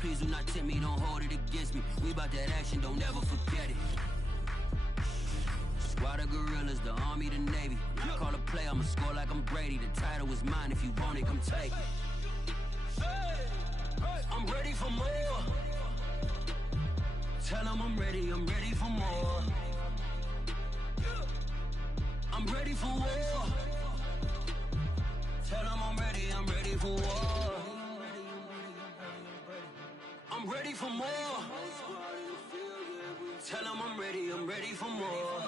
Please do not tempt me, don't hold it against me. We about that action, don't ever forget it. Squad of gorillas, the army, the navy. When I call a play, I'ma score like I'm Brady. The title is mine, if you want it, come take it. I'm ready for more. Tell them I'm ready for more. I'm ready for war. Tell them I'm ready for war. I'm ready for more. Tell them I'm ready for more.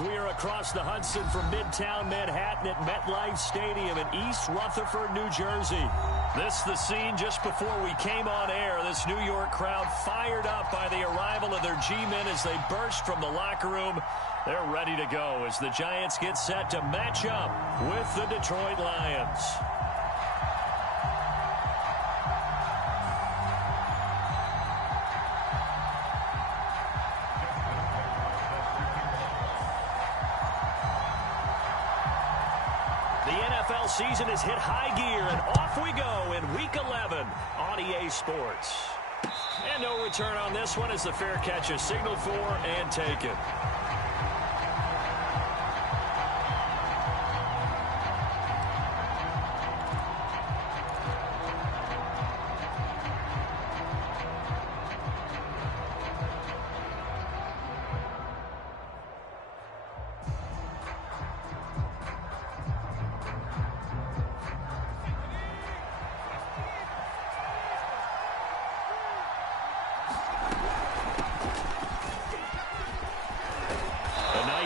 We are across the Hudson from Midtown Manhattan at MetLife Stadium in East Rutherford, New Jersey. This is the scene just before we came on air. This New York crowd fired up by the arrival of their G-men as they burst from the locker room. They're ready to go as the Giants get set to match up with the Detroit Lions. NFL season has hit high gear, and off we go in Week 11 on EA Sports. And no return on this one as the fair catch is signaled for and taken.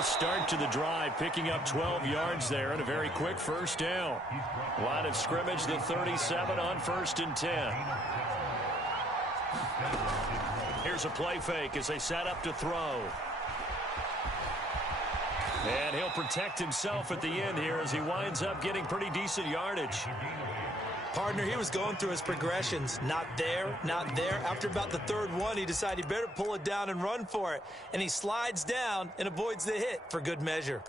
Start to the drive, picking up 12 yards there and a very quick first down. Line of scrimmage, the 37 on 1st and 10. Here's a play fake as they set up to throw. And he'll protect himself at the end here as he winds up getting pretty decent yardage. Partner, he was going through his progressions. Not there, not there. After about the third one, he decided he better pull it down and run for it. And he slides down and avoids the hit for good measure.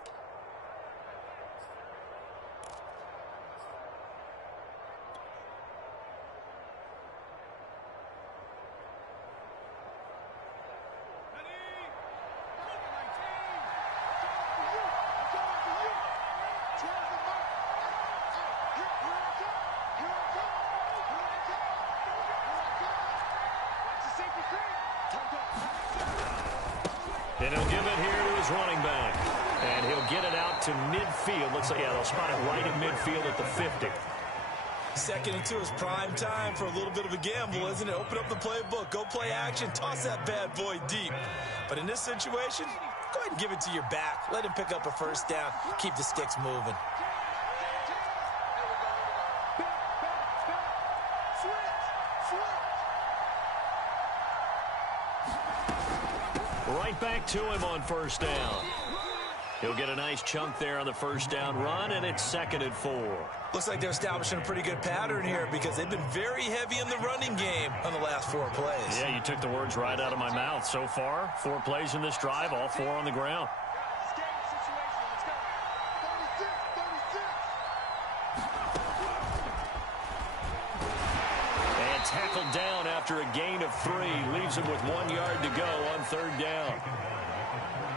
And he'll give it here to his running back. And he'll get it out to midfield. Looks like, yeah, they'll spot it right in midfield at the 50. Second and 2 is prime time for a little bit of a gamble, isn't it? Open up the playbook, go play action, toss that bad boy deep. But in this situation, go ahead and give it to your back. Let him pick up a first down. Keep the sticks moving. Right back to him on first down. He'll get a nice chunk there on the first down run, and it's 2nd and 4. Looks like they're establishing a pretty good pattern here because they've been very heavy in the running game on the last 4 plays. Yeah, you took the words right out of my mouth. So far, 4 plays in this drive, all 4 on the ground. And tackled down after a gain of 3. Leaves him with 1 yard to go on 3rd down.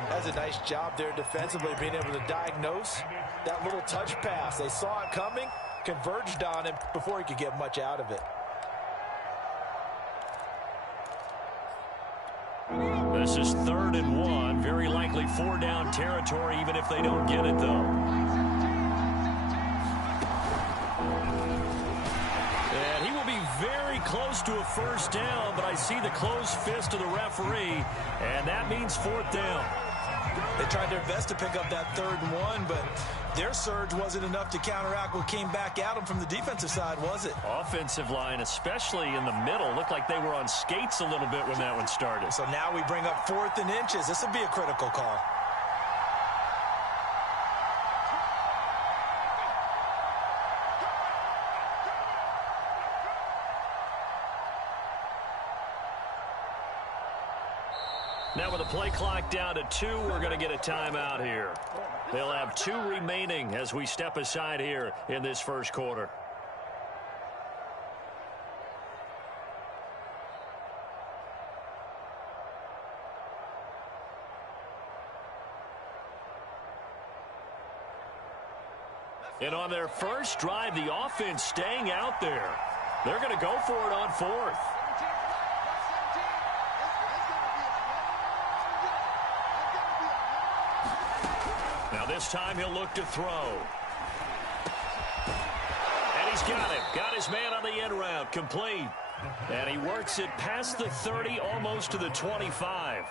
That's a nice job there defensively, being able to diagnose that little touch pass. They saw it coming, converged on him before he could get much out of it. This is 3rd and 1. Very likely 4-down territory, even if they don't get it, though. And he will be very close to a first down, but I see the closed fist of the referee, and that means 4th down. They tried their best to pick up that 3rd and 1, but their surge wasn't enough to counteract what came back at them from the defensive side, was it? Offensive line, especially in the middle, looked like they were on skates a little bit when that one started. So now we bring up 4th and inches. This will be a critical call. Now with the play clock down to 2, we're going to get a timeout here. They'll have 2 remaining as we step aside here in this first quarter. And on their first drive, the offense staying out there. They're going to go for it on 4th. Now this time he'll look to throw. And he's got it. Got his man on the end route. Complete. And he works it past the 30, almost to the 25.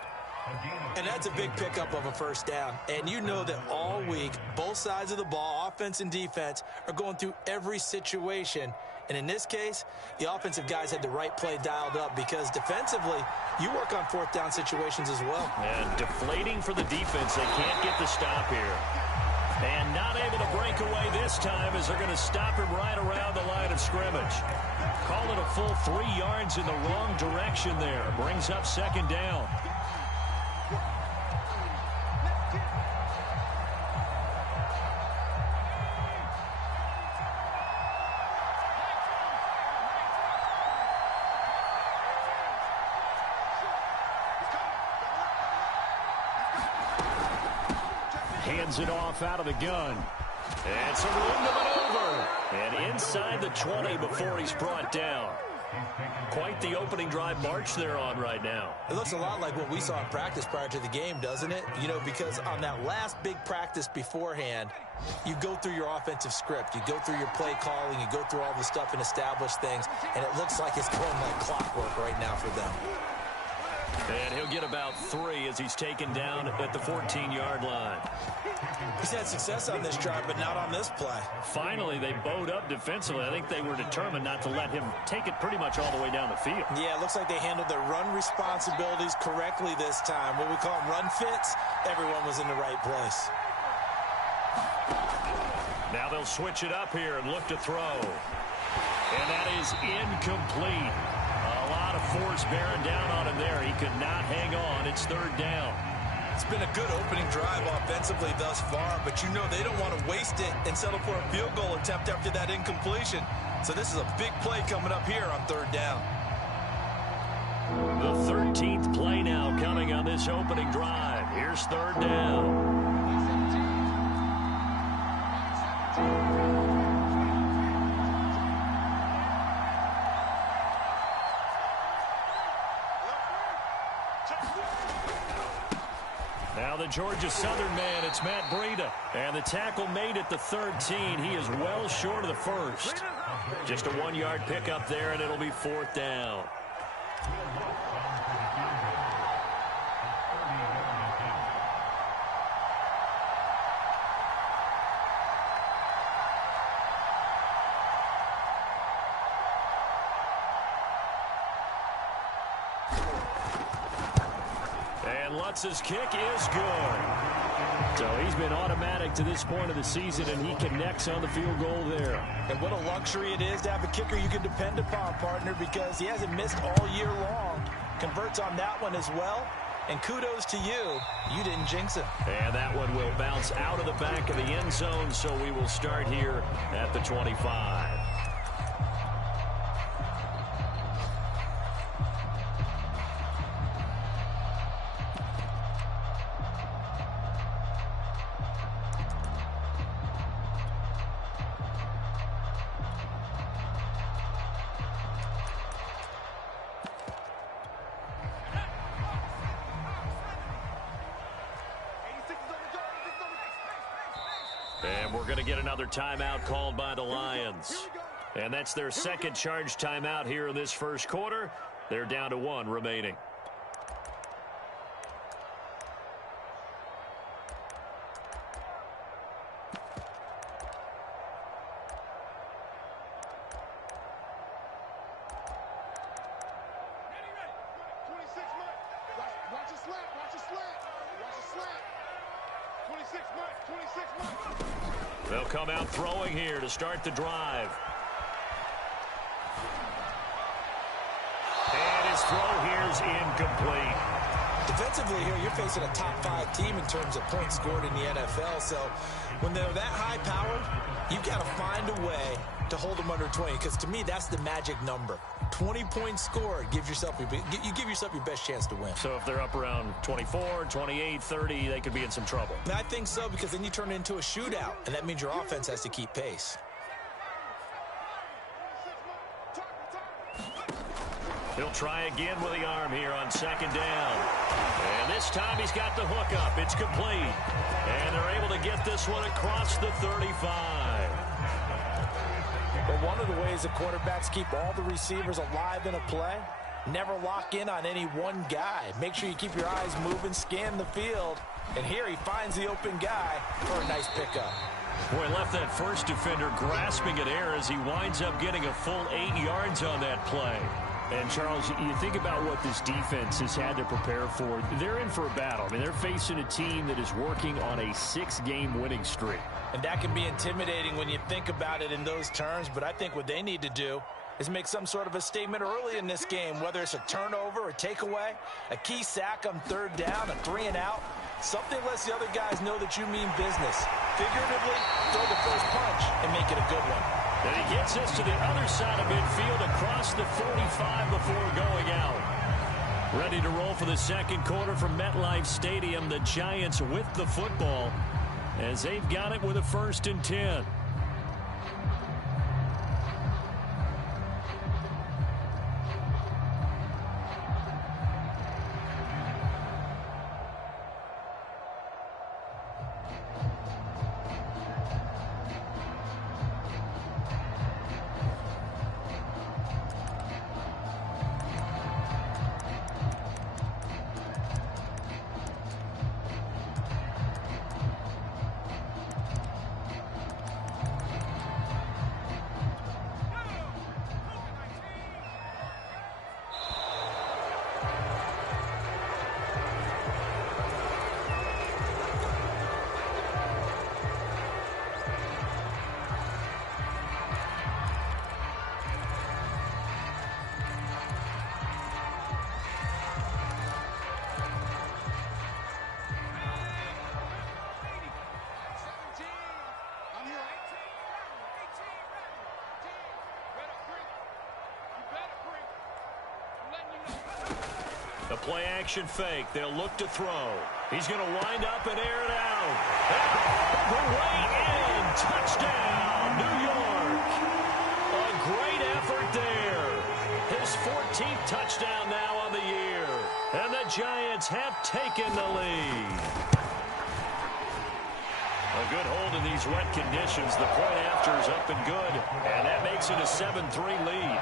And that's a big pickup of a first down. And you know that all week, both sides of the ball, offense and defense, are going through every situation. And in this case, the offensive guys had the right play dialed up because defensively, you work on 4th down situations as well. And deflating for the defense. They can't get the stop here. And not able to break away this time as they're going to stop him right around the line of scrimmage. Call it a full 3 yards in the wrong direction there. Brings up 2nd down. Hands it off out of the gun. And some room to maneuver. And inside the 20 before he's brought down. Quite the opening drive march they're on right now. It looks a lot like what we saw in practice prior to the game, doesn't it? You know, because on that last big practice beforehand, you go through your offensive script. You go through your play calling. You go through all the stuff and establish things. And it looks like it's going like clockwork right now for them. And he'll get about 3 as he's taken down at the 14-yard line. He's had success on this drive, but not on this play. Finally, they bowed up defensively. I think they were determined not to let him take it pretty much all the way down the field. Yeah, it looks like they handled their run responsibilities correctly this time. What we call them run fits, everyone was in the right place. Now they'll switch it up here and look to throw. And that is incomplete. A lot of force bearing down on him there. He could not hang on. It's 3rd down. It's been a good opening drive offensively thus far, but you know they don't want to waste it and settle for a field goal attempt after that incompletion. So this is a big play coming up here on 3rd down. The 13th play now coming on this opening drive. Here's 3rd down. Now the Georgia Southern man, it's Matt Breida. And the tackle made at the 13. He is well short of the first. Just a 1-yard pickup there, and it'll be 4th down. Lutz's kick is good. So he's been automatic to this point of the season, and he connects on the field goal there. And what a luxury it is to have a kicker you can depend upon, partner, because he hasn't missed all year long. Converts on that one as well. And kudos to you. You didn't jinx him. And that one will bounce out of the back of the end zone, so we will start here at the 25. And we're going to get another timeout called by the Lions. And that's their second charge timeout here in this first quarter. They're down to 1 remaining. They'll come out throwing here to start the drive. And his throw here is incomplete. Defensively here, you're facing a top-5 team in terms of points scored in the NFL. So when they're that high-powered, you've got to find a way to hold them under 20. Because to me, that's the magic number. 20 points scored, you give yourself your best chance to win. So if they're up around 24, 28, 30, they could be in some trouble. And I think so, because then you turn it into a shootout, and that means your offense has to keep pace. He'll try again with the arm here on second down. And this time he's got the hook up. It's complete. And they're able to get this one across the 35. But one of the ways the quarterbacks keep all the receivers alive in a play, never lock in on any one guy. Make sure you keep your eyes moving, scan the field. And here he finds the open guy for a nice pickup. Boy, left that first defender grasping at air as he winds up getting a full 8 yards on that play. And, Charles, you think about what this defense has had to prepare for. They're in for a battle. I mean, they're facing a team that is working on a 6-game winning streak. And that can be intimidating when you think about it in those terms. But I think what they need to do is make some sort of a statement early in this game, whether it's a turnover, a takeaway, a key sack on third down, a 3-and-out. Something lets the other guys know that you mean business. Figuratively, throw the first punch and make it a good one. And he gets us to the other side of midfield across the 45 before going out. Ready to roll for the second quarter from MetLife Stadium. The Giants with the football as they've got it with a 1st and 10. The play-action fake. They'll look to throw. He's going to wind up and air it out. And the way in. Touchdown, New York. A great effort there. His 14th touchdown now on the year. And the Giants have taken the lead. A good hold in these wet conditions. The point after is up and good. And that makes it a 7-3 lead.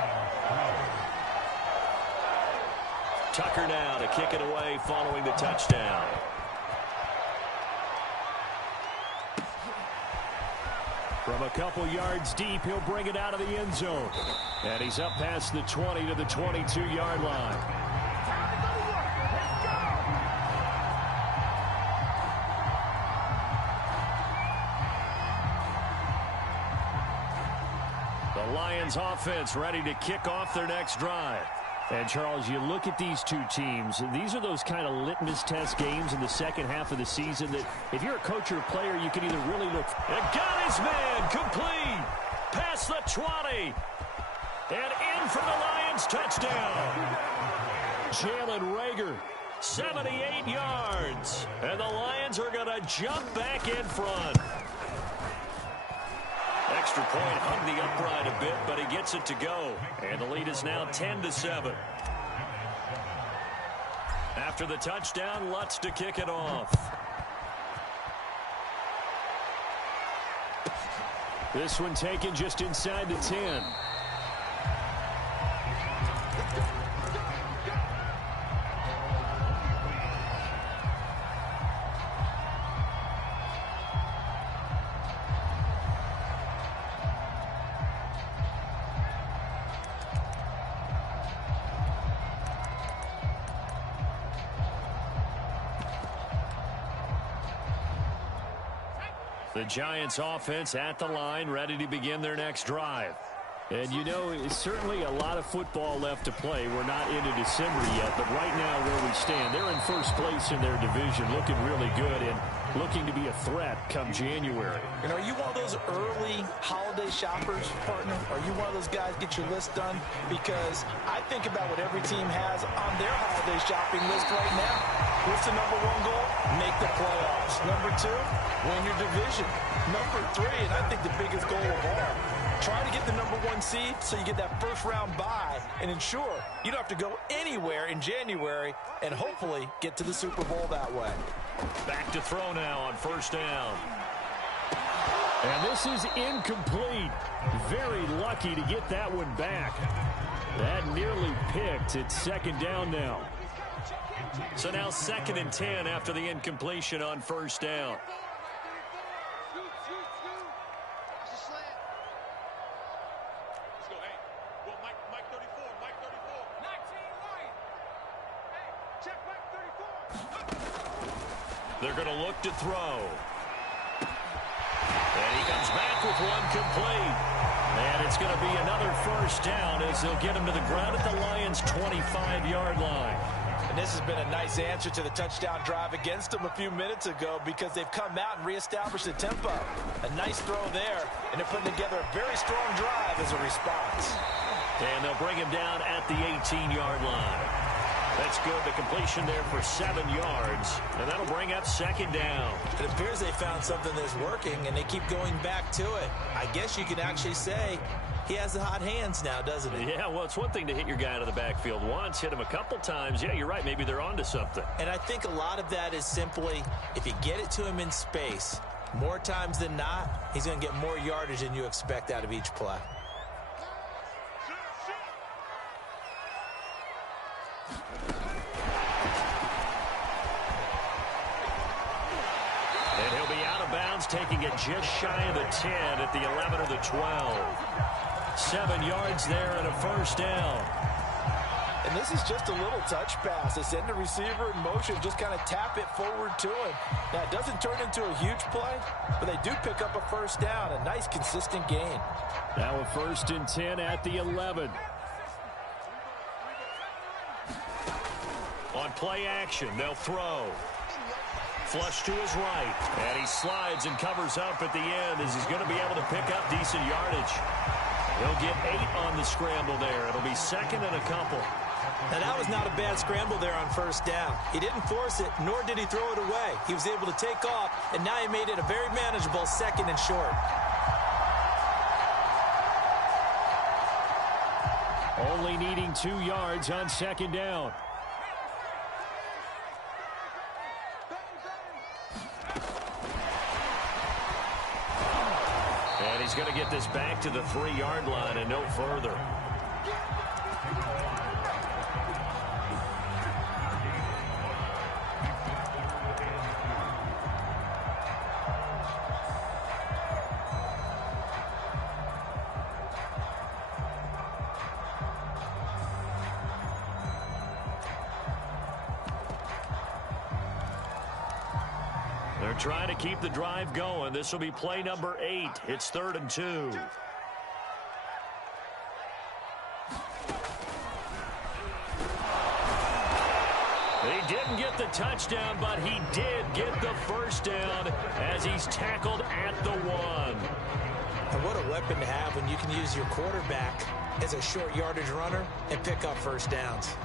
Tucker now to kick it away following the touchdown. From a couple yards deep, he'll bring it out of the end zone. And he's up past the 20 to the 22-yard line. The Lions offense ready to kick off their next drive. And, Charles, you look at these two teams, these are those kind of litmus test games in the second half of the season that if you're a coach or a player, you can either really look. And got his man complete. Past the 20. And in for the Lions touchdown. Jalen Reagor, 78 yards. And the Lions are going to jump back in front. Extra point hung the upright a bit, but he gets it to go. And the lead is now 10-7. After the touchdown, Lutz to kick it off. This one taken just inside the 10. The Giants offense at the line, ready to begin their next drive. And, you know, it's certainly a lot of football left to play. We're not into December yet, but right now where we stand, they're in first place in their division, looking really good and looking to be a threat come January. You know, are you one of those early holiday shoppers, partner? Are you one of those guys get your list done? Because I think about what every team has on their holiday shopping list right now. What's the number one goal? Make the playoffs. Number two, win your division. Number three, and I think the biggest goal of all, try to get the number one seed so you get that first round bye and ensure you don't have to go anywhere in January and hopefully get to the Super Bowl that way. Back to throw now on first down. And this is incomplete. Very lucky to get that one back. That nearly picked. It's second down now. So now 2nd and 10 after the incompletion on first down. They're going to look to throw. And he comes back with one complete. And it's going to be another first down as they'll get him to the ground at the Lions' 25-yard line. And this has been a nice answer to the touchdown drive against them a few minutes ago because they've come out and reestablished the tempo. A nice throw there, and they're putting together a very strong drive as a response. And they'll bring him down at the 18-yard line. That's good. The completion there for 7 yards. And that'll bring up second down. It appears they found something that's working, and they keep going back to it. I guess you could actually say he has the hot hands now, doesn't he? Yeah, well, it's one thing to hit your guy out of the backfield once, hit him a couple times. Yeah, you're right. Maybe they're onto something. And I think a lot of that is simply if you get it to him in space, more times than not, he's going to get more yardage than you expect out of each play. And he'll be out of bounds, taking it just shy of the 10 at the 11 or the 12. 7 yards there and a first down. And this is just a little touch pass. They send the receiver in motion, just kind of tap it forward to him. Now, it doesn't turn into a huge play, but they do pick up a first down. A nice, consistent gain. Now a 1st and 10 at the 11. On play action, they'll throw. Flush to his right. And he slides and covers up at the end as he's going to be able to pick up decent yardage. He'll get 8 on the scramble there. It'll be 2nd and a couple. Now, that was not a bad scramble there on first down. He didn't force it, nor did he throw it away. He was able to take off, and now he made it a very manageable 2nd and short. Only needing 2 yards on 2nd down. And he's going to get this back to the 3-yard line and no further. They're trying to keep the drive going. This will be play number 8. It's 3rd and 2. He didn't get the touchdown, but he did get the first down as he's tackled at the 1. And what a weapon to have when you can use your quarterback as a short yardage runner and pick up first downs.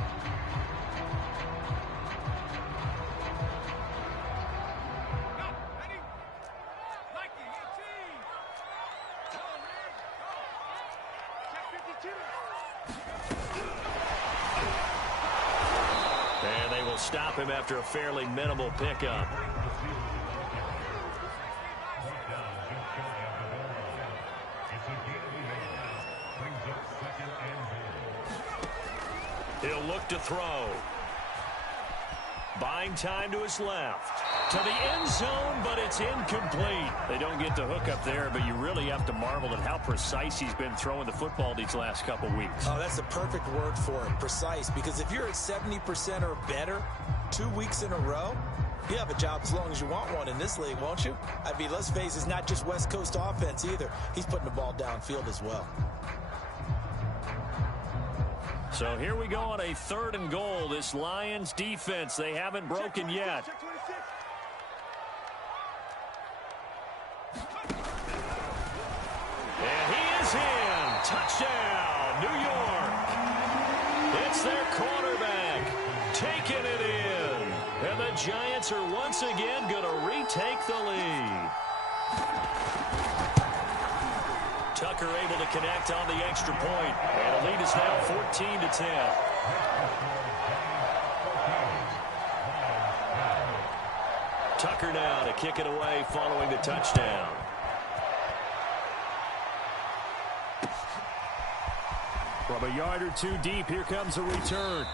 And they will stop him after a fairly minimal pickup. He'll look to throw. Buying time to his left. To the end zone, but it's incomplete. They don't get the hook up there, but you really have to marvel at how precise he's been throwing the football these last couple weeks. Oh, that's the perfect word for it, precise. Because if you're at 70% or better 2 weeks in a row, you have a job as long as you want one in this league, won't you? I mean, let's face it, it's not just West Coast offense either. He's putting the ball downfield as well. So here we go on a 3rd and goal. This Lions defense, they haven't broken yet. And he is in. Touchdown, New York. It's their quarterback taking it in. And the Giants are once again going to retake the lead. Tucker able to connect on the extra point. And the lead is now 14-10. Tucker now to kick it away following the touchdown. From a yard or two deep, here comes a return.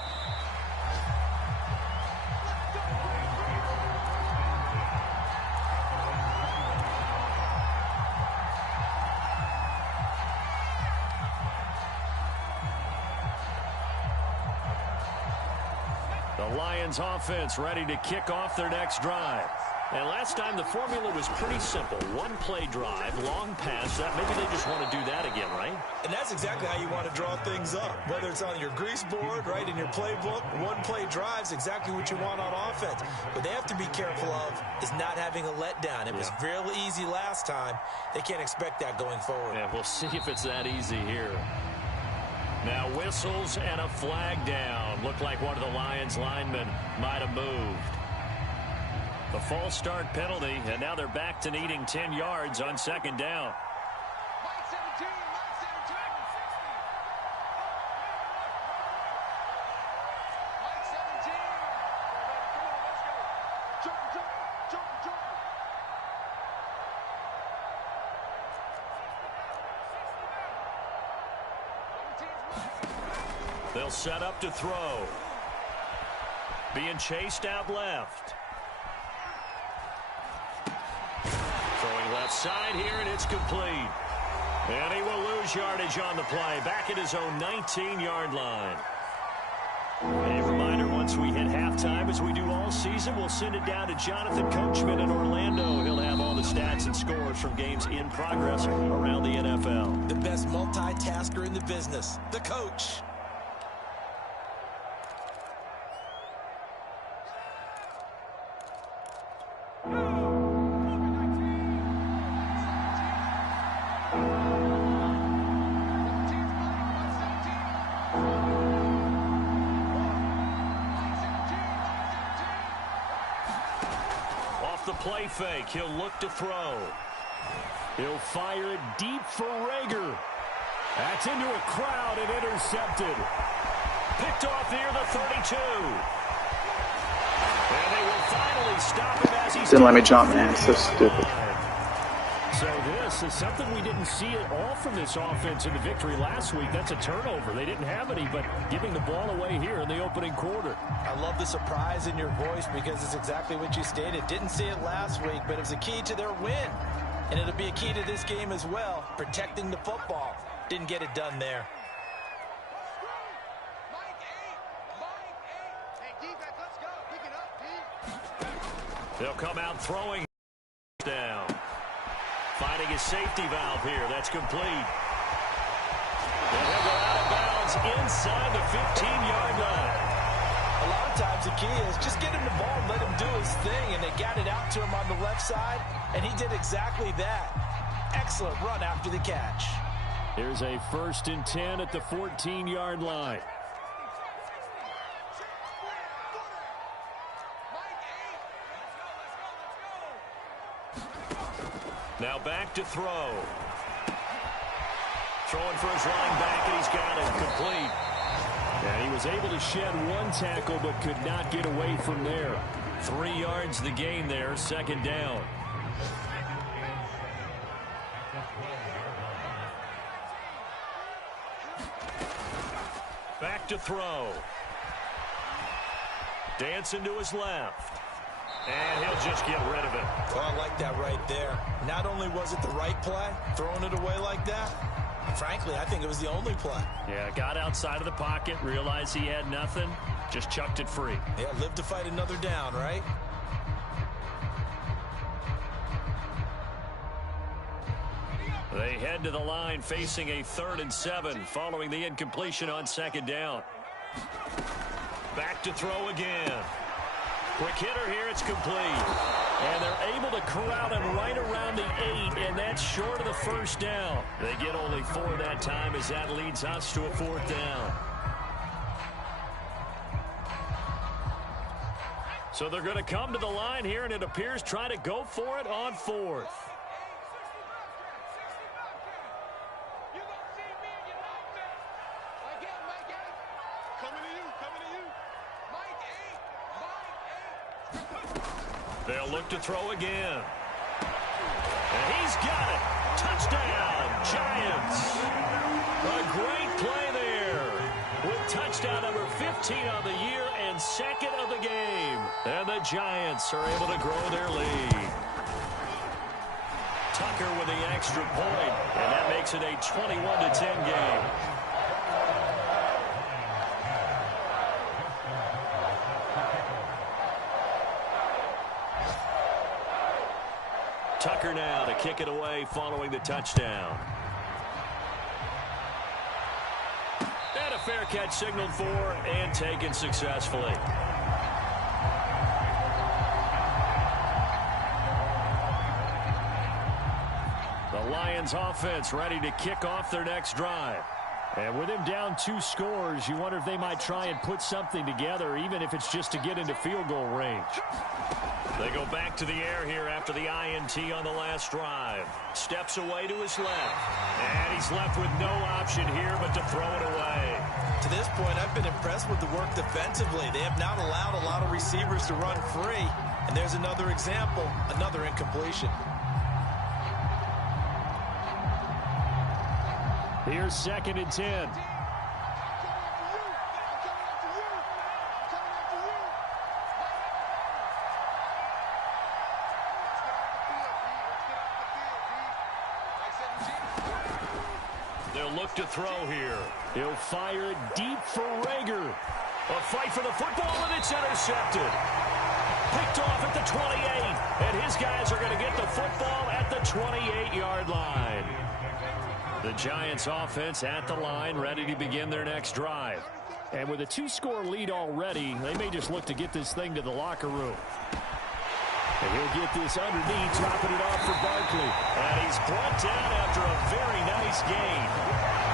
The Lions offense ready to kick off their next drive. And last time the formula was pretty simple. One play drive, long pass. That maybe they just want to do that again, right? And that's exactly how you want to draw things up. Whether it's on your grease board, right, in your playbook, one play drive's exactly what you want on offense. What they have to be careful of is not having a letdown. It was real easy last time. They can't expect that going forward. Yeah, we'll see if it's that easy here. Now whistles and a flag down. Looked like one of the Lions linemen might have moved. The false start penalty, and now they're back to needing 10 yards on 2nd down. They'll set up to throw. Being chased out left. Throwing left side here, and it's complete. And he will lose yardage on the play. Back at his own 19-yard line. A reminder, once we hit halftime, as we do all season, we'll send it down to Jonathan Coachman in Orlando. He'll have all the stats and scores from games in progress around the NFL. The best multitasker in the business, the coach. The play fake. He'll look to throw. He'll fire it deep for Rager. That's into a crowd and intercepted. Picked off near the 32. And they will finally stop him as he's... Didn't let me jump, man. It's so stupid. So this is something we didn't see at all from this offense in the victory last week. That's a turnover. They didn't have any, but giving the ball away here in the opening quarter. I love the surprise in your voice because it's exactly what you stated. Didn't see it last week, but it was a key to their win. And it'll be a key to this game as well, protecting the football. Didn't get it done there. They'll come out throwing down. Finding his safety valve here. That's complete. And he'll go out of bounds inside the 15-yard line. A lot of times the key is just get him the ball and let him do his thing, and they got it out to him on the left side, and he did exactly that. Excellent run after the catch. Here's a 1st and 10 at the 14-yard line. Now back to throw. Throwing for his running back, and he's got it complete. And he was able to shed one tackle, but could not get away from there. 3 yards the gain there, 2nd down. Back to throw. Dancing to his left. And he'll just get rid of it. Well, I like that right there. Not only was it the right play, throwing it away like that, frankly, I think it was the only play. Yeah, got outside of the pocket, realized he had nothing, just chucked it free. Yeah, live to fight another down, right? They head to the line facing a 3rd and 7 following the incompletion on 2nd down. Back to throw again. Quick hitter here, it's complete. And they're able to corral him right around the 8, and that's short of the 1st down. They get only 4 that time as that leads us to a 4th down. So they're going to come to the line here, and it appears trying to go for it on 4th. They'll look to throw again. And he's got it. Touchdown, Giants. A great play there with touchdown number 15 on the year and 2nd of the game. And the Giants are able to grow their lead. Tucker with the extra point, and that makes it a 21-10 game. Tucker now to kick it away following the touchdown. And a fair catch signaled for and taken successfully. The Lions offense ready to kick off their next drive. And with him down 2 scores, you wonder if they might try and put something together, even if it's just to get into field goal range. They go back to the air here after the INT on the last drive. Steps away to his left. And he's left with no option here but to throw it away. To this point, I've been impressed with the work defensively. They have not allowed a lot of receivers to run free. And there's another example, another incompletion. Here's 2nd and 10. They'll look to throw here. He'll fire it deep for Rager. A fight for the football, and it's intercepted. Picked off at the 28. And his guys are going to get the football at the 28-yard line. The Giants offense at the line, ready to begin their next drive. And with a 2-score lead already, they may just look to get this thing to the locker room. And he'll get this underneath, dropping it off for Barkley. And he's brought down after a very nice gain.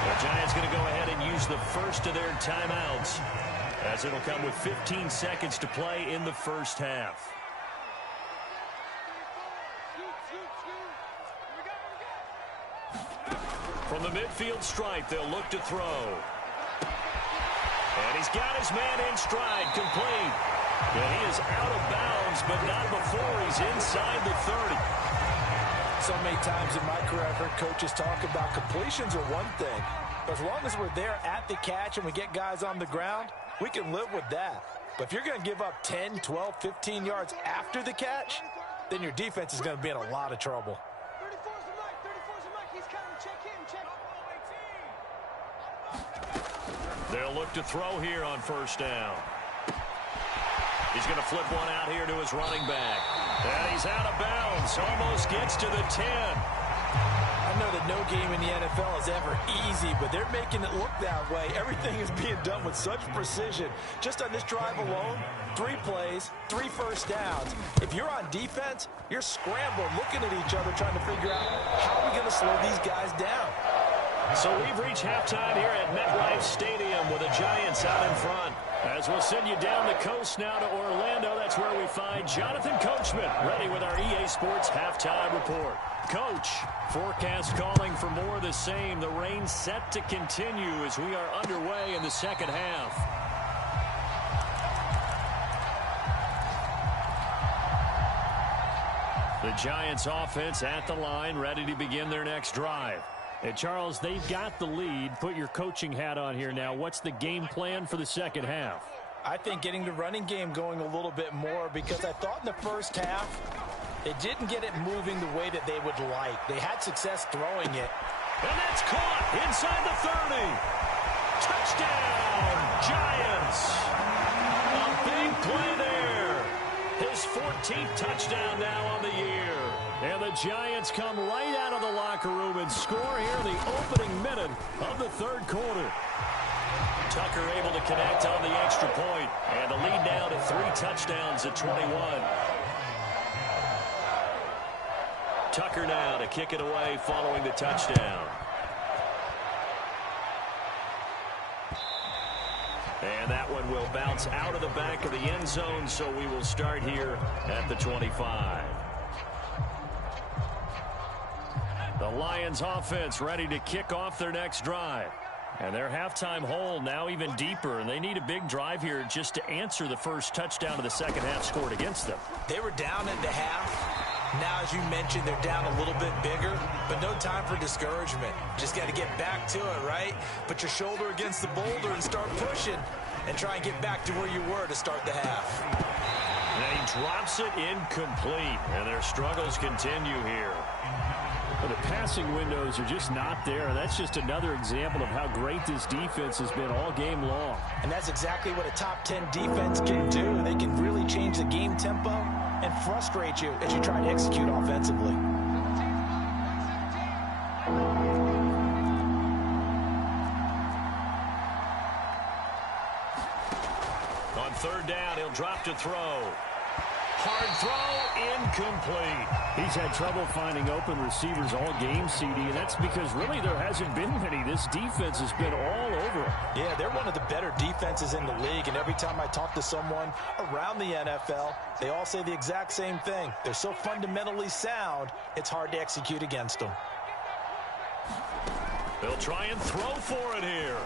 The Giants going to go ahead and use the first of their timeouts, as it'll come with 15 seconds to play in the first half. From the midfield stripe, they'll look to throw. And he's got his man in stride, complete. And he is out of bounds, but not before he's inside the 30. So many times in my career, I've heard coaches talk about completions are one thing. But as long as we're there at the catch and we get guys on the ground, we can live with that. But if you're going to give up 10, 12, 15 yards after the catch, then your defense is going to be in a lot of trouble. They'll look to throw here on 1st down. He's going to flip one out here to his running back. And he's out of bounds. Almost gets to the 10. I know that no game in the NFL is ever easy, but they're making it look that way. Everything is being done with such precision. Just on this drive alone, 3 plays, 3 first downs. If you're on defense, you're scrambling, looking at each other, trying to figure out how are we going to slow these guys down. So we've reached halftime here at MetLife Stadium with the Giants out in front. As we'll send you down the coast now to Orlando, that's where we find Jonathan Coachman ready with our EA Sports halftime report. Coach, forecast calling for more of the same. The rain set to continue as we are underway in the second half. The Giants offense at the line, ready to begin their next drive. Hey, Charles, they've got the lead. Put your coaching hat on here now. What's the game plan for the second half? I think getting the running game going a little bit more, because I thought in the first half they didn't get it moving the way that they would like. They had success throwing it. And that's caught inside the 30. Touchdown, Giants. A big play there. His 14th touchdown now on the year. And the Giants come right out of the locker room and score here in the opening minute of the third quarter. Tucker able to connect on the extra point, and the lead now to 3 touchdowns at 21. Tucker now to kick it away following the touchdown. And that one will bounce out of the back of the end zone, so we will start here at the 25. The Lions offense ready to kick off their next drive. And their halftime hole now even deeper, and they need a big drive here just to answer the first touchdown of the second half scored against them. They were down at the half. Now, as you mentioned, they're down a little bit bigger, but no time for discouragement. Just got to get back to it, right? Put your shoulder against the boulder and start pushing and try and get back to where you were to start the half. And he drops it incomplete, and their struggles continue here. Well, the passing windows are just not there. That's just another example of how great this defense has been all game long. And that's exactly what a top 10 defense can do. They can really change the game tempo and frustrate you as you try to execute offensively. On third down, he'll drop to throw. Hard throw, incomplete. He's had trouble finding open receivers all game, CD, and that's because really there hasn't been many. This defense has been all over him. Yeah, they're one of the better defenses in the league, and every time I talk to someone around the NFL, they all say the exact same thing. They're so fundamentally sound, it's hard to execute against them. They'll try and throw for it here.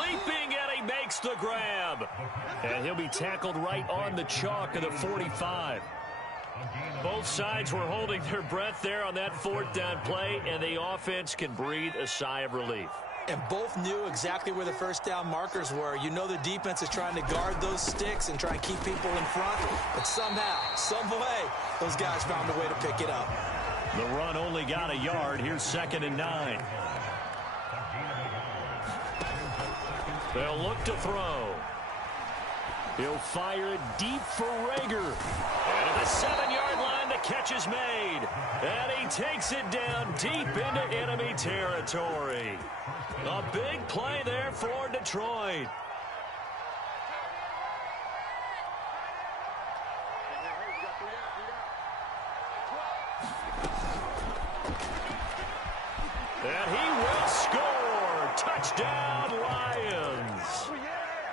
Leaping, and he makes the grab. And he'll be tackled right on the chalk of the 45. Both sides were holding their breath there on that fourth down play, and the offense can breathe a sigh of relief. And both knew exactly where the first down markers were. You know the defense is trying to guard those sticks and try and keep people in front, but somehow, some way, those guys found a way to pick it up. The run only got a yard. Here's 2nd and 9. They'll look to throw. He'll fire it deep for Rager. And at the 7-yard line, the catch is made. And he takes it down deep into enemy territory. A big play there for Detroit. And he will score. Touchdown, Lions.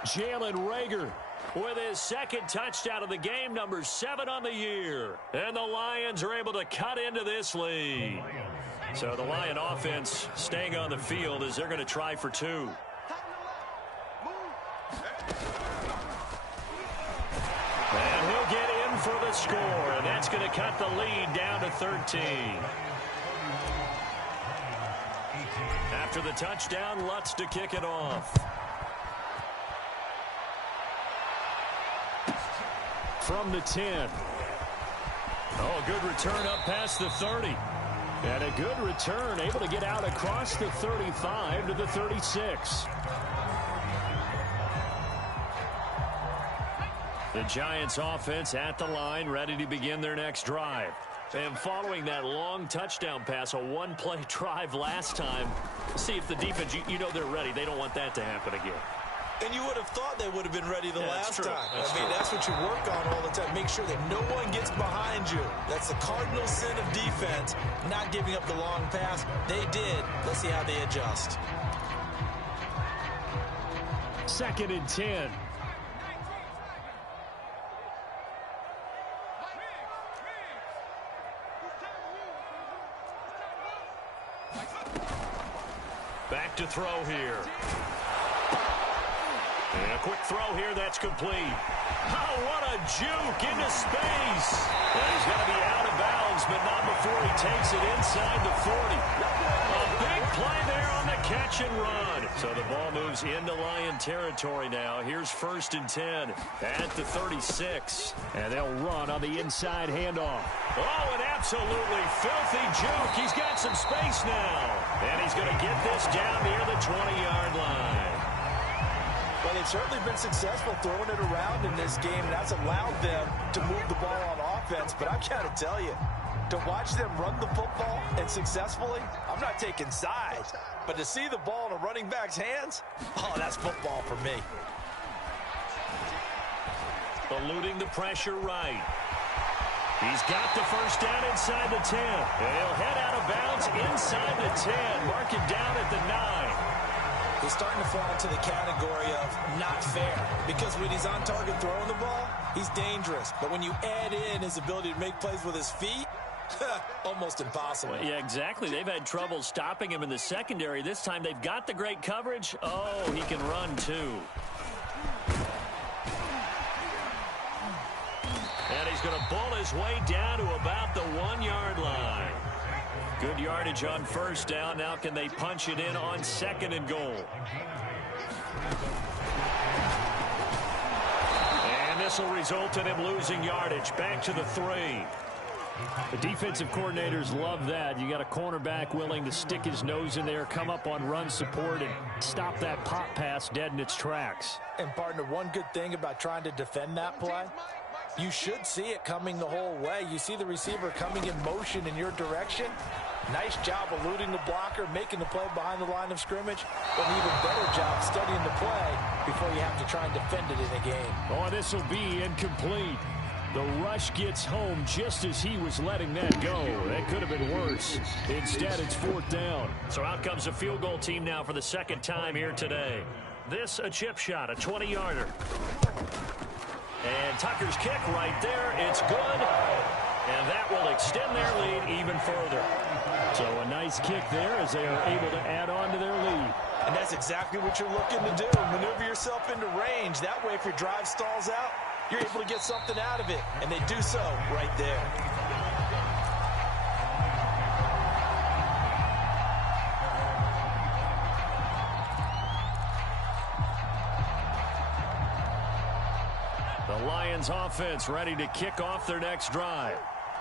Jalen Rager with his second touchdown of the game, number 7 on the year. And the Lions are able to cut into this lead. So the Lion offense staying on the field as they're going to try for 2. And he'll get in for the score, and that's going to cut the lead down to 13. After the touchdown, Lutz to kick it off. From the 10. Oh, good return up past the 30. And a good return, able to get out across the 35 to the 36. The Giants offense at the line, ready to begin their next drive. And following that long touchdown pass, a one-play drive last time, see if the defense, you know they're ready. They don't want that to happen again. And you would have thought they would have been ready the last time. That's what you work on all the time. Make sure that no one gets behind you. That's the cardinal sin of defense, not giving up the long pass. They did. Let's see how they adjust. 2nd and 10. Back to throw here. And a quick throw here, that's complete. Oh, what a juke into space. And he's going to be out of bounds, but not before he takes it inside the 40. A big play there on the catch and run. So the ball moves into Lion territory now. Here's 1st and 10 at the 36. And they'll run on the inside handoff. Oh, an absolutely filthy juke. He's got some space now. And he's going to get this down near the 20-yard line. Well, they've certainly been successful throwing it around in this game, and that's allowed them to move the ball on defense, but I've got to tell you, to watch them run the football and successfully, I'm not taking sides, but to see the ball in a running back's hands, oh, that's football for me. Eluding the pressure right. He's got the first down inside the 10. He'll head out of bounds inside the 10. Mark it down at the 9. He's starting to fall into the category of not fair, because when he's on target throwing the ball, he's dangerous. But when you add in his ability to make plays with his feet, almost impossible. Well, yeah, exactly. They've had trouble stopping him in the secondary. This time they've got the great coverage. Oh, he can run too. And he's going to bull his way down to about the 1-yard line. Good yardage on first down. Now can they punch it in on 2nd and goal? And this will result in him losing yardage. Back to the 3. The defensive coordinators love that. You got a cornerback willing to stick his nose in there, come up on run support, and stop that pop pass dead in its tracks. And, partner, one good thing about trying to defend that play, you should see it coming the whole way. You see the receiver coming in motion in your direction. Nice job eluding the blocker, making the play behind the line of scrimmage. But an even better job studying the play before you have to try and defend it in a game. Oh, this will be incomplete. The rush gets home just as he was letting that go. That could have been worse. Instead, it's 4th down. So out comes a field goal team now for the 2nd time here today. This a chip shot, a 20-yarder. And Tucker's kick right there. It's good. And that will extend their lead even further. So a nice kick there as they are able to add on to their lead. And that's exactly what you're looking to do. Maneuver yourself into range. That way, if your drive stalls out, you're able to get something out of it. And they do so right there. The Lions offense ready to kick off their next drive.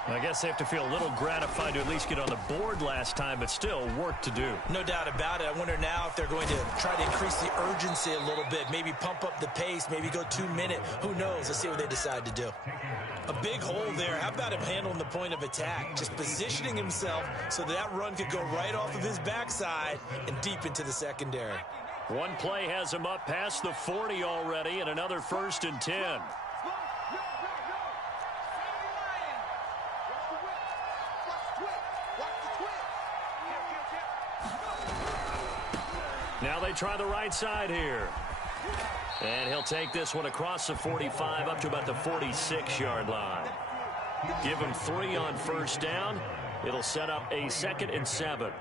I guess they have to feel a little gratified to at least get on the board last time, but still work to do. No doubt about it. I wonder now if they're going to try to increase the urgency a little bit, maybe pump up the pace, maybe go 2-minute. Who knows? Let's see what they decide to do. A big hole there. How about him handling the point of attack? Just positioning himself so that run could go right off of his backside and deep into the secondary. One play has him up past the 40 already, and another 1st and 10. Now they try the right side here. And he'll take this one across the 45 up to about the 46-yard line. Give him 3 on first down. It'll set up a 2nd and 7.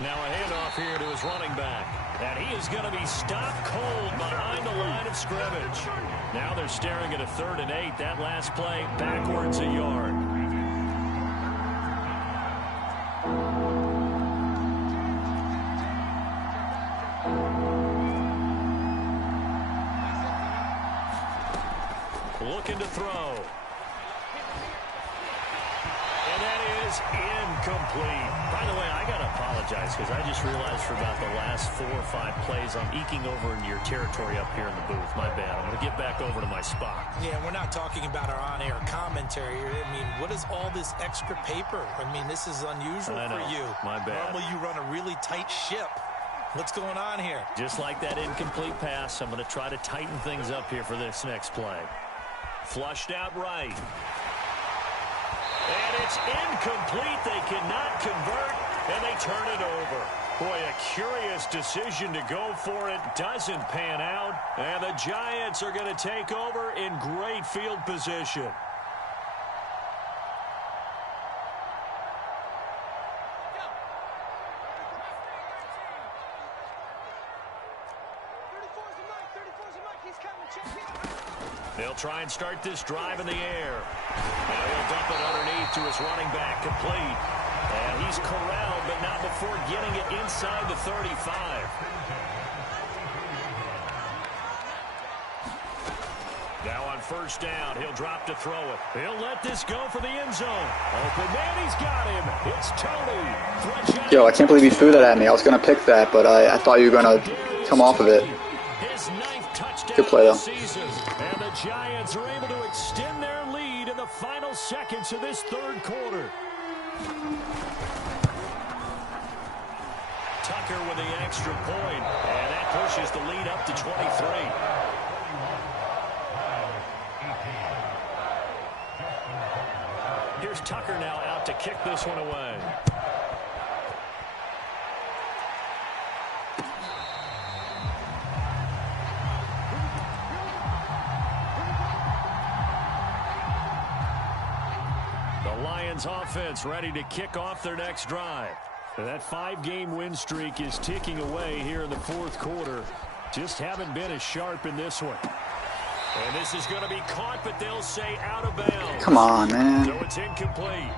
Now a handoff here to his running back. And he is going to be stopped cold behind the line of scrimmage. Now they're staring at a 3rd and 8. That last play backwards a yard. Looking to throw. And that is incomplete. By the way, I got to apologize because I just realized for about the last 4 or 5 plays I'm eking over into your territory up here in the booth. My bad. I'm going to get back over to my spot. Yeah, we're not talking about our on-air commentary. I mean, what is all this extra paper? I mean, this is unusual for you. My bad. Normally you run a really tight ship. What's going on here? Just like that incomplete pass, I'm going to try to tighten things up here for this next play. Flushed out right. And it's incomplete. They cannot convert, and they turn it over. Boy, a curious decision to go for it. Doesn't pan out, and the Giants are going to take over in great field position. They'll try and start this drive in the air. Now he'll dump it underneath to his running back, complete. And he's corralled, but not before getting it inside the 35. Now on first down. He'll drop to throw it. He'll let this go for the end zone. Open man, he's got him. It's Tony. Yo, I can't believe you threw that at me. I was going to pick that, but I thought you were going to come off of it. His 9th touchdown Good play, though. this season. And the Giants are able to extend their lead in the final seconds of this third quarter. Tucker with the extra point, and that pushes the lead up to 23. Here's Tucker now out to kick this one away. The Lions offense ready to kick off their next drive. That 5-game win streak is ticking away here in the fourth quarter. Just haven't been as sharp in this one. And this is going to be caught, but they'll say out of bounds. Come on, man. So it's incomplete.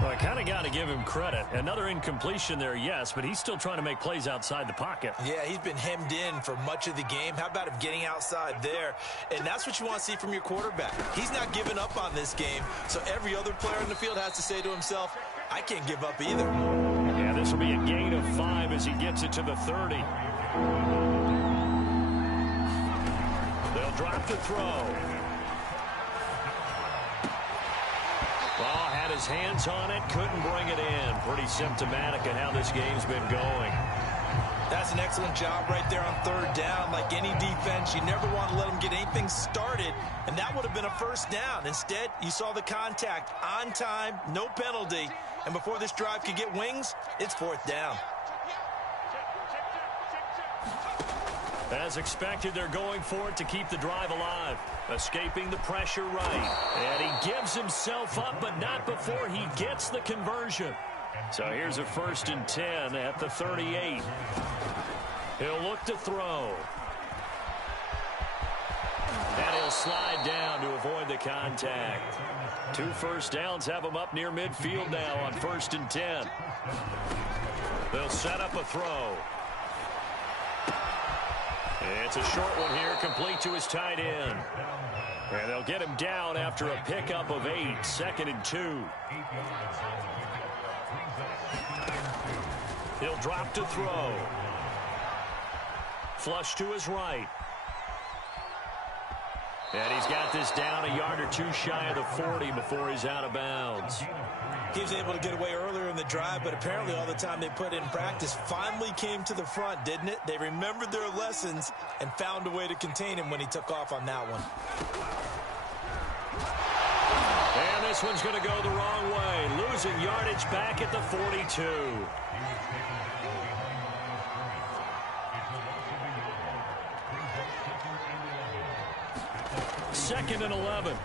Well, I kind of got to give him credit. Another incompletion there, yes, but he's still trying to make plays outside the pocket. Yeah, he's been hemmed in for much of the game. How about him getting outside there? And that's what you want to see from your quarterback. He's not giving up on this game, so every other player in the field has to say to himself, I can't give up either. Yeah, this will be a gain of 5 as he gets it to the 30. They'll drop to throw. Well, had his hands on it, couldn't bring it in. Pretty symptomatic of how this game's been going. That's an excellent job right there on third down. Like any defense, you never want to let them get anything started, and that would have been a first down. Instead, you saw the contact on time, no penalty, and before this drive could get wings, it's fourth down. As expected, they're going for it to keep the drive alive. Escaping the pressure right. And he gives himself up, but not before he gets the conversion. So here's a 1st and 10 at the 38. He'll look to throw. And he'll slide down to avoid the contact. 2 first downs have him up near midfield now on 1st and 10. They'll set up a throw. It's a short one here, complete to his tight end. And they'll get him down after a pickup of 8, 2nd and 2. He'll drop to throw. Flush to his right. And he's got this down a yard or 2 shy of the 40 before he's out of bounds. He was able to get away earlier in the drive, but apparently all the time they put in practice finally came to the front, didn't it? They remembered their lessons and found a way to contain him when he took off on that one. And this one's going to go the wrong way. Losing yardage back at the 42. Second and 11.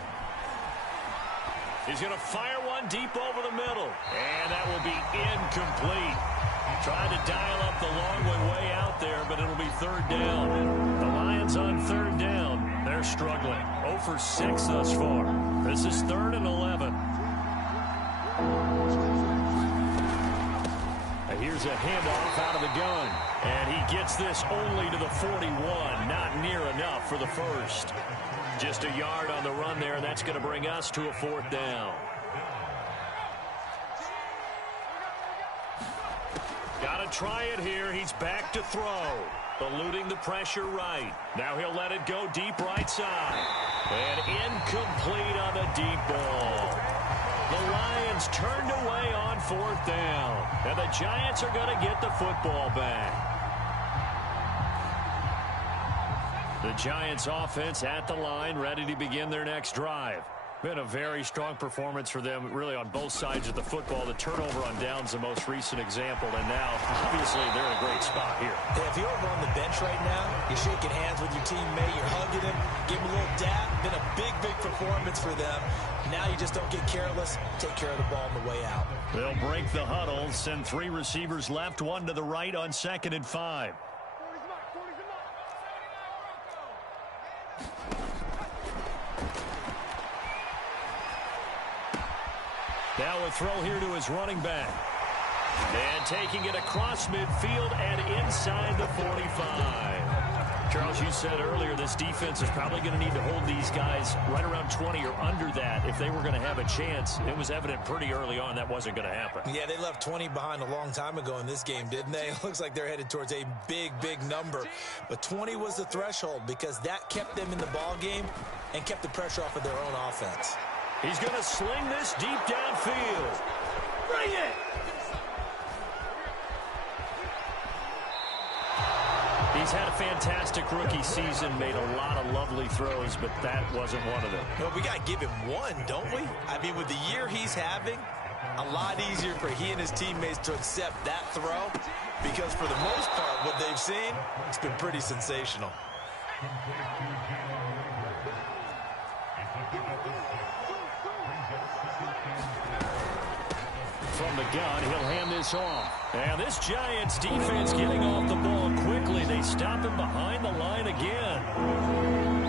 He's going to fire one deep over the middle. And that will be incomplete. Tried to dial up the long one way out there, but it'll be 3rd down. The Lions on 3rd down. They're struggling. 0 for 6 thus far. This is 3rd and 11. And here's a handoff out of the gun. And he gets this only to the 41. Not near enough for the first. Just a yard on the run there, and that's going to bring us to a 4th down. Got to try it here. He's back to throw. Eluding the pressure right. Now he'll let it go deep right side. And incomplete on the deep ball. The Lions turned away on 4th down. And the Giants are going to get the football back. The Giants offense at the line, ready to begin their next drive. Been a very strong performance for them, really, on both sides of the football. The turnover on downs, the most recent example, and now, obviously, they're in a great spot here. Yeah, if you're over on the bench right now, you're shaking hands with your teammate, you're hugging him, give him a little dap. Been a big, big performance for them. Now you just don't get careless. Take care of the ball on the way out. They'll break the huddle, send 3 receivers left, 1 to the right on 2nd and 5. Now a throw here to his running back. And taking it across midfield and inside the 45. Charles, you said earlier this defense is probably going to need to hold these guys right around 20 or under that if they were going to have a chance. It was evident pretty early on that wasn't going to happen. Yeah, they left 20 behind a long time ago in this game, didn't they? It looks like they're headed towards a big, big number. But 20 was the threshold because that kept them in the ball game and kept the pressure off of their own offense. He's going to sling this deep downfield. Bring it! He's had a fantastic rookie season, made a lot of lovely throws, but that wasn't one of them. Well, we got to give him one, don't we? I mean, with the year he's having, a lot easier for he and his teammates to accept that throw because for the most part, what they've seen, it's been pretty sensational. From the gun, he'll hand this off. And this Giants defense getting off the ball quickly. They stop him behind the line again.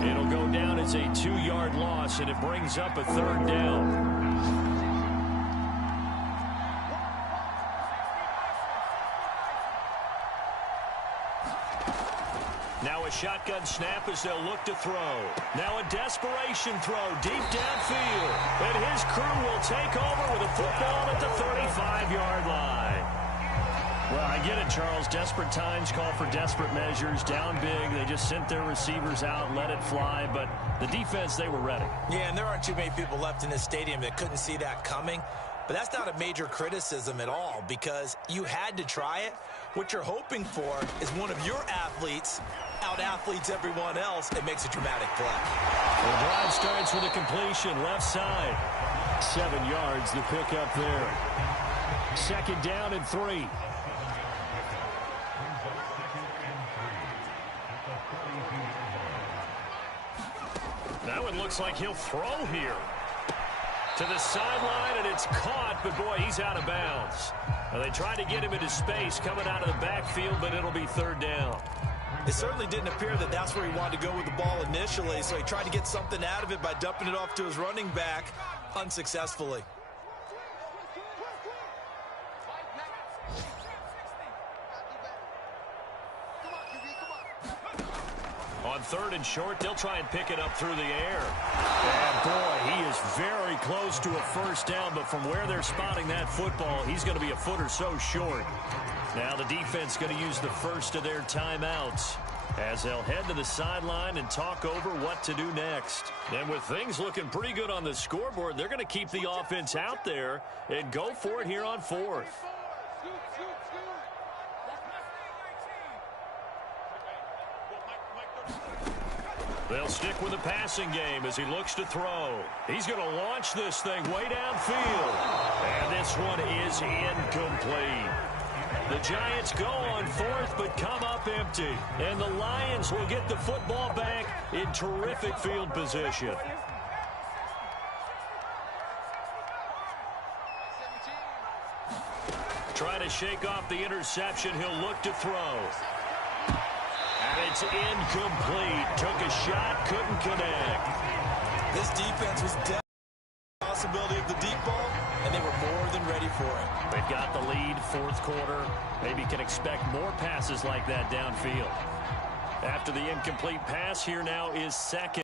It'll go down as a 2-yard loss, and it brings up a third down. Now a shotgun snap as they'll look to throw. Now a desperation throw deep downfield. And his crew will take over with a football at the 35-yard line. Well, I get it, Charles. Desperate times call for desperate measures. Down big. They just sent their receivers out, let it fly. But the defense, they were ready. Yeah, and there aren't too many people left in this stadium that couldn't see that coming. But that's not a major criticism at all because you had to try it. What you're hoping for is one of your athletes out-athletes everyone else and makes a dramatic play. The drive starts with a completion left side. 7 yards the pickup there. 2nd down and 3. Now it looks like he'll throw here. To the sideline, and it's caught, but boy, he's out of bounds. Well, they tried to get him into space coming out of the backfield, but it'll be 3rd down. It certainly didn't appear that that's where he wanted to go with the ball initially, so he tried to get something out of it by dumping it off to his running back unsuccessfully. On 3rd and short, they'll try and pick it up through the air. And boy, he is very close to a 1st down, but from where they're spotting that football, he's going to be a foot or so short. Now the defense going to use the first of their timeouts as they'll head to the sideline and talk over what to do next. And with things looking pretty good on the scoreboard, they're going to keep the offense out there and go for it here on 4th. They'll stick with the passing game as he looks to throw. He's going to launch this thing way downfield. And this one is incomplete. The Giants go on 4th but come up empty. And the Lions will get the football back in terrific field position. Trying to shake off the interception. He'll look to throw. And it's incomplete. Took a shot, couldn't connect. This defense was definitely the possibility of the deep ball, and they were more than ready for it. They've got the lead, 4th quarter. Maybe can expect more passes like that downfield. After the incomplete pass, here now is 2nd.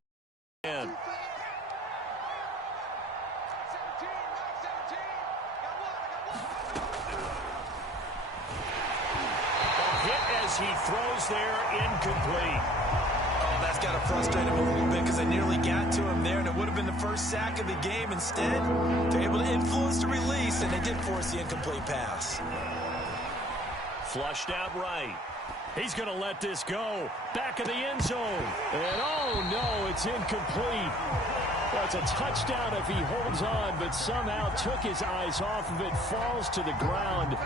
He throws there, incomplete. Oh, that's got to frustrate him a little bit because they nearly got to him there, and it would have been the first sack of the game. Instead, they're able to influence the release, and they did force the incomplete pass. Flushed out right. He's going to let this go. Back of the end zone. And oh, no, it's incomplete. That's a touchdown if he holds on, but somehow took his eyes off of it, falls to the ground,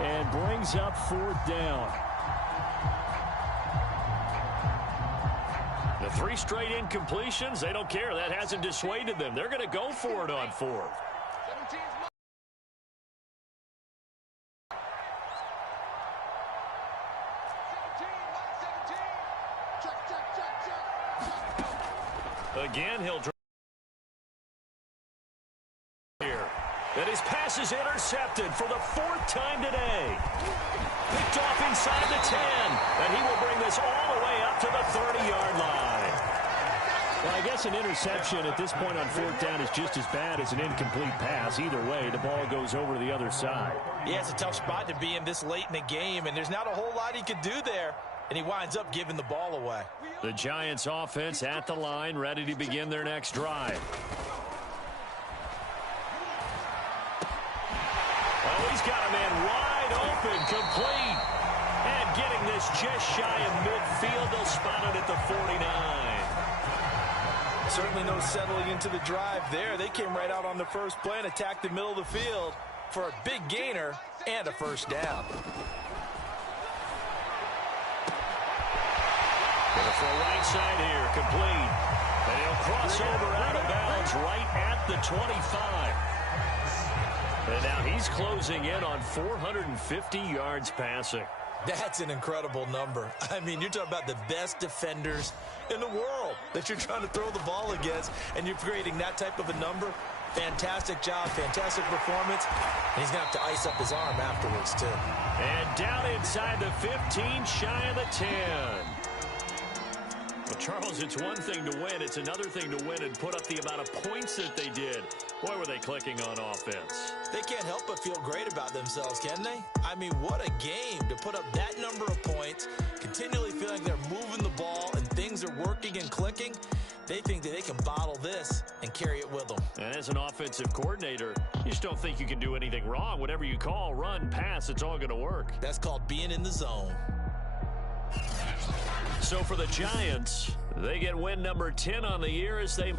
and brings up 4th down. The 3 straight incompletions, they don't care. That hasn't dissuaded them. They're going to go for it on 4th. Again, he'll drive here. That his pass pass is intercepted for the 4th time today. Picked off inside the 10, and he will bring this all the way up to the 30-yard line. Well, I guess an interception at this point on 4th down is just as bad as an incomplete pass. Either way, the ball goes over to the other side. Yeah, it's a tough spot to be in this late in the game, and there's not a whole lot he could do there, and he winds up giving the ball away. The Giants offense at the line, ready to begin their next drive. Oh, he's got a man wide open, complete. And getting this just shy of midfield, they'll spot it at the 49. Certainly no settling into the drive there. They came right out on the first play and attacked the middle of the field for a big gainer and a first down. Going for a right side here, complete. And he'll cross over out of bounds right at the 25. And now he's closing in on 450 yards passing. That's an incredible number. I mean, you're talking about the best defenders in the world that you're trying to throw the ball against, and you're creating that type of a number. Fantastic job, fantastic performance. And he's going to have to ice up his arm afterwards, too. And down inside the 15, shy of the 10. Well, Charles, it's one thing to win. It's another thing to win and put up the amount of points that they did. Boy, were they clicking on offense. They can't help but feel great about themselves, can they? I mean, what a game to put up that number of points, continually feeling they're moving the ball and things are working and clicking. They think that they can bottle this and carry it with them. And as an offensive coordinator, you just don't think you can do anything wrong. Whatever you call, run, pass, it's all going to work. That's called being in the zone. So for the Giants, they get win number 10 on the year as they